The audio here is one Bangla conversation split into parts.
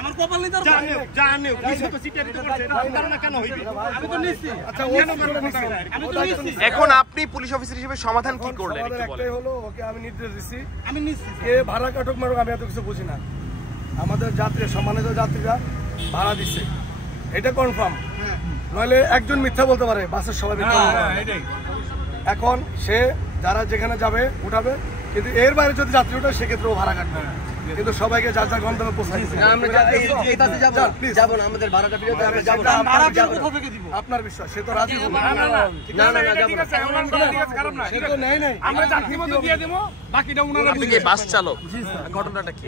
আমার কপাল নিতে জানেও কিছু তো সিটারিত করছে এটা না কেন হইবে আমি তো নিছি আচ্ছা আমি তো নিছি এখন আপনি পুলিশ অফিসার হিসেবে সমাধান কি করলেন একটু বলেন একটাই হলো ওকে আমি নির্দেশ দিছি আমি নিছি কে ভাড়া কাটক মারুক আমি এত কিছু বুঝি না আমাদের যাত্রী সম্মানিত যাত্রীরা ভাড়া দিচ্ছে এটা কনফার্ম নইলে একজন মিথ্যা বলতে পারে বাসের সবাই মিথ্যা এটাই এখন সে যারা যেখানে যাবে উঠাবে কিন্তু এর বাইরে যদি যাত্রী ওঠে সেক্ষেত্রেও ভাড়া কাটবে কিন্তু সবাইকে যার যার গন্তব্যে পৌঁছাই দিচ্ছে আপনার বিশ্বাস সে তো রাজি বাস চালক ঘটনাটা কি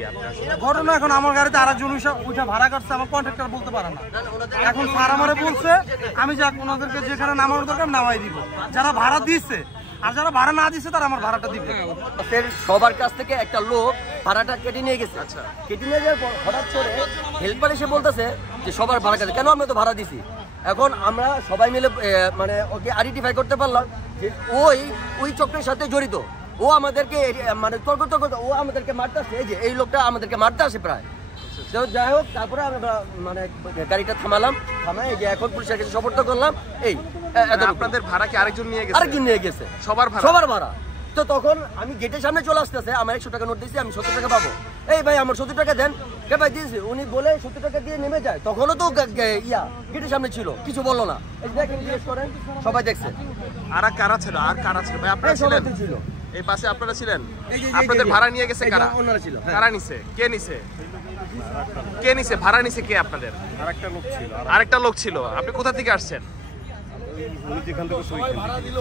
ঘটনা এখন আমার গাড়িতে আরেকজন উঠে ভাড়া কাটছে আমার কন্ট্রাক্টর বলতে পারে না এখন স্যার আমারে বলছে আমি যাক ওনাদেরকে যেখানে নামানোর দরকার নামাই দিব যারা ভাড়া দিচ্ছে আর যারা ভাড়া না দিচ্ছে তারা আমার ভাড়াটা দিবে সবার কাছ থেকে একটা লোক ভাড়াটা কেটে নিয়ে গেছে আচ্ছা কেটে নিয়ে যাওয়ার পর হঠাৎ করে হেল্পার এসে বলতেছে যে সবার ভাড়া কাটে কেন আমি তো ভাড়া দিছি এখন আমরা সবাই মিলে মানে ওকে আইডেন্টিফাই করতে পারলাম যে ওই চক্রের সাথে জড়িত ও আমাদেরকে মানে তর্ক ও আমাদেরকে মারতে আসে এই যে এই লোকটা আমাদেরকে মারতে আসে প্রায় যাই হোক তারপরে আমরা মানে গাড়িটা থামাই যে এখন পুলিশের কাছে সোপর্দ করলাম এই আপনাদের ভাড়া কি আরেকজন নিয়ে গেছে সবার ভাড়া তো তখন আমি গেটের সামনে চলে আসতেছে আমার 100 টাকা নোট দিয়েছি আমি 70 টাকা পাবো এই ভাই আমার 70 টাকা দেন কে ভাই দিয়েছি উনি বলে 70 টাকা দিয়ে নেমে যায় তখনও তো গেটের সামনে ছিল কিছু বললো না এই দেখেন জিজ্ঞেস করেন সবাই দেখছে আর কারা ছিল ভাই আপনারা ছিলেন এই পাশে আপনারা ছিলেন আপনাদের ভাড়া নিয়ে গেছে কারা ওনারা ছিল কারা নিছে কে নিছে ভাড়া নিছে কে আপনাদের আরেকটা লোক ছিল আপনি কোথা থেকে আসছেন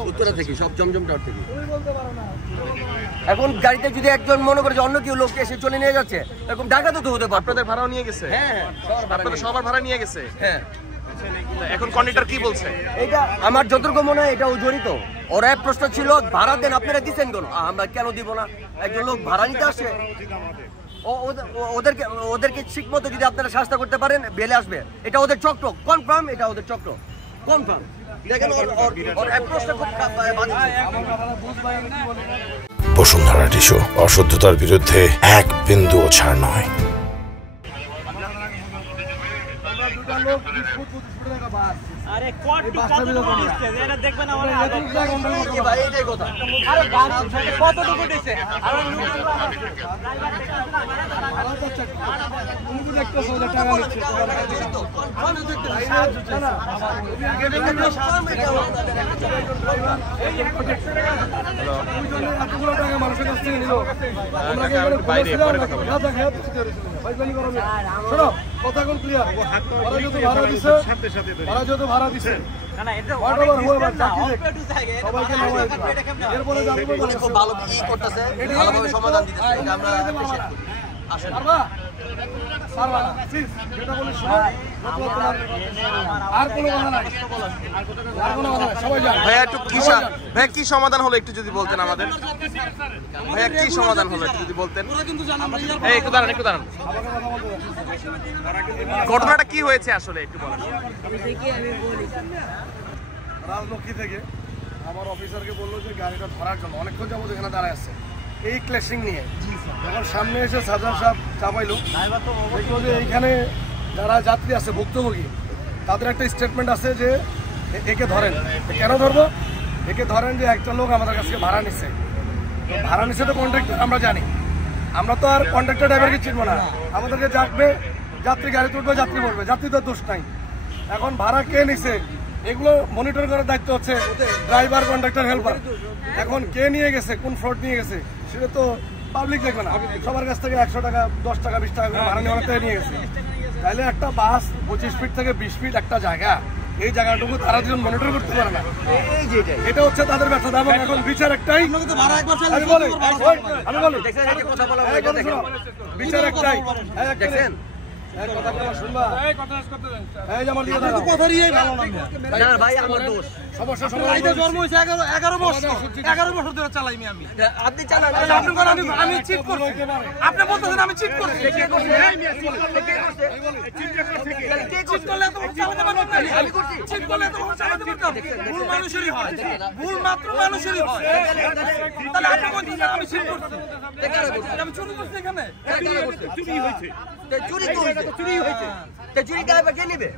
উত্তরা থেকে সব জমজম টাওয়ার থেকে এখন গাড়িতে যদি একজন মনে করে যে অন্য কেউ লোক এসে চলে নিয়ে যাচ্ছে এরকম ডাকাত তো হতে পারে আপনাদের ভাড়াও নিয়ে গেছে হ্যাঁ আপনাদের সবার ভাড়া নিয়ে গেছে হ্যাঁ এখন কন্ডাক্টর কি বলছে এটা আমার যতটুকু মনে হয় এটাও জড়িত ওরা প্রশ্ন ছিল ভাড়া দেন আপনারা দিচ্ছেন কেন আমরা কেন দিব না একজন লোক ভাড়া নিতে আসে ওদেরকে ঠিক মতো যদি আপনারা শাস্তি করতে পারেন বেলে আসবে এটা ওদের চক্র কনফার্ম এটা ওদের চক্র কনফার্ম বসুন্ধরা টিস্যু অশুদ্ধতার বিরুদ্ধে এক বিন্দুও ছাড় নয়। আরে কত দিচ্ছে এটা দেখবেন আমারে ভাই এইটাই কথা আরে গাড়ি কতটুকু দিচ্ছে আর তুমি দেখতেছো যে টাকা নিচ্ছে এতগুলো টাকা মানুষের কাছ থেকে নিল শোনো কথা কোন ক্লিয়ার ওরা যত ভাড়া দিছে সবাইকে এরপরে ভালো কি করতেছে ভালোভাবে সমাধান দিতেছে এটা আমরা আসলে ভাইয়া একটু ভাইয়া কি সমাধান হলো একটু যদি বলতেন আমাদের ভাইয়া কি সমাধান হলো একটু যদি বলতেন একটু দাঁড়ান ঘটনাটা কি হয়েছে আসলে একটু বলেন রাজলক্ষ্মী থেকে আমার অফিসারকে বললো যে গাড়িটা ধরার জন্য অনেকক্ষণ যাবো এখানে দাঁড়ায় আসছে এই ক্ল্যাশিং নিয়ে যখন সামনে এসে সার্জন সাহেব চাপাইলো দেখলো যে এইখানে যারা যাত্রী আছে ভুক্তভোগী তাদের একটা স্টেটমেন্ট আছে যে একে ধরেন কেন ধরবো একে ধরেন যে একটা লোক আমাদের কাছে ভাড়া নিচ্ছে ভাড়া নিচ্ছে তো কন্ট্রাক্টর আমরা জানি আমরা তো আর কন্ট্রাক্টর ড্রাইভারকে চিনবো না আমাদেরকে যাকবে যাত্রী গাড়ি তুলবে যাত্রী পড়বে যাত্রী তো দোষ নাই এখন ভাড়া কে নিছে এগুলো মনিটর করার দায়িত্ব হচ্ছে ড্রাইভার কন্ডাক্টর হেল্পার এখন কে নিয়ে গেছে কোন ফ্রড নিয়ে গেছে সেটা তো পাবলিক দেখবে না সবার কাছ থেকে 100 টাকা 10 টাকা 20 টাকা ভাড়া নেওয়ার নিয়ে গেছে তাহলে একটা বাস 25 ফিট থেকে 20 ফিট একটা জায়গা এই জায়গাটুকু তারা দুজন মনিটর করতে পারে না এটা হচ্ছে তাদের ব্যর্থতা এবং এখন বিচার একটাই আমি বলি বিচার একটাই দেখছেন ভাই আমার দোষ জন্ম হয়েছে 11 বছর ধরে চালাই আমি আপনি চালান আমি চিট করছি আপনি বলতেছেন আমি চিট করছি ভুল মানুষেরই হয় ভুল মাত্র মানুষেরই হয় তাহলে আপনি বলছেন আমি চিট করছি আমি চুরি করছি এখানে চুরি তো হয়েছে। চুরি কারা কে নেবে?